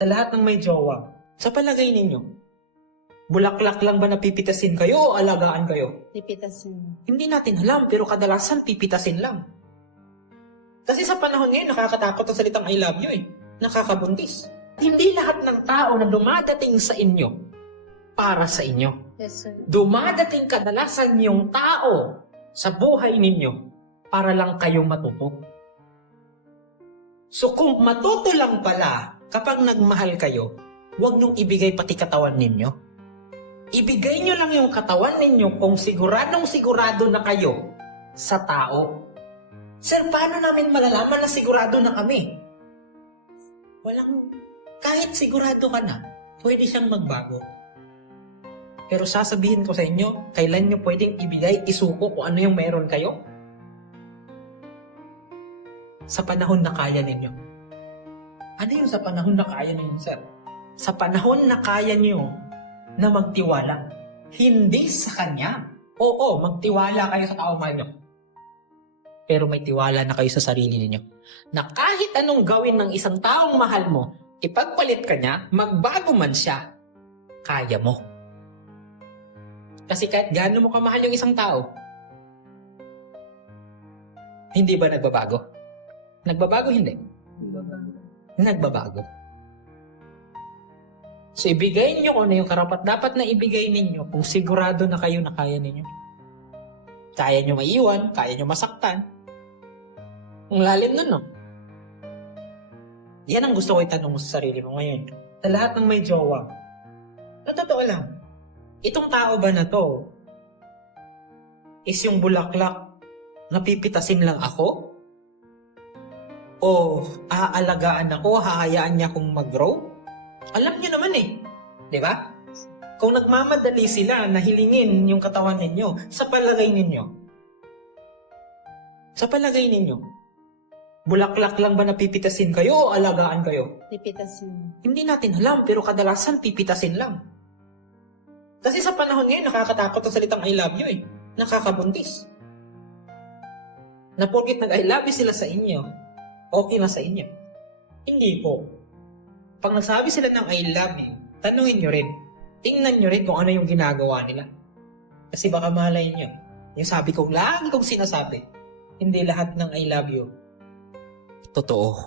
Sa lahat ng may jowa, sa palagay ninyo, bulaklak lang ba napipitasin kayo o alagaan kayo? Pipitasin. Hindi natin alam, pero kadalasan pipitasin lang. Kasi sa panahon ngayon, nakakatakot ang salitang I love you eh. Nakakabuntis. Hindi lahat ng tao na dumadating sa inyo para sa inyo. Yes, sir. Dumadating kadalasan yung tao sa buhay ninyo para lang kayong matuto. So kung matuto lang pala kapag nagmahal kayo, huwag niyong ibigay pati katawan ninyo. Ibigay niyo lang yung katawan ninyo kung siguradong sigurado na kayo sa tao. Sir, paano namin malalaman na sigurado na kami? Kahit sigurado ka na, pwede siyang magbago. Pero sasabihin ko sa inyo, kailan nyo pwedeng ibigay, isuko kung ano yung meron kayo? Sa panahon na kaya ninyo. Ano yung sa panahon na kaya ninyo, sir? Sa panahon na kaya nyo na magtiwala. Hindi sa kanya. Oo, magtiwala kayo sa taong mahal nyo. Pero may tiwala na kayo sa sarili ninyo. Na kahit anong gawin ng isang taong mahal mo, ipagpalit ka niya, magbago man siya, kaya mo. Kasi kahit gaano mo kamahal yung isang tao, hindi ba nagbabago? Nagbabago, hindi. Nagbabago. So, ibigay niyo kung ano yung karapat dapat na ibigay ninyo kung sigurado na kayo na kaya ninyo. Kaya nyo maiwan, kaya nyo masaktan. Ang lalim nun, no? Yan ang gusto ko itanong sa sarili mo ngayon. Sa lahat ng may jowa, na totoo lang, itong tao ba na to is yung bulaklak na pipitasin lang ako? O aalagaan ako, hahayaan niya akong mag-grow? Alam niyo naman eh, di ba? Kung nagmamadali sila na hilingin yung katawan ninyo, sa palagay ninyo, bulaklak lang ba napipitasin kayo o alagaan kayo? Pipitasin. Hindi natin alam, pero kadalasan pipitasin lang. Kasi sa panahon ngayon, nakakatakot ang salitang I love you eh. Nakakabuntis. Na porkit nag-I love you sila sa inyo, okay na sa inyo. Hindi po. Pag nagsabi sila ng I love you, tanungin nyo rin. Tingnan nyo rin kung ano yung ginagawa nila. Kasi baka malay nyo. Yung sabi kong lagi kong sinasabi, hindi lahat ng I love you totoo.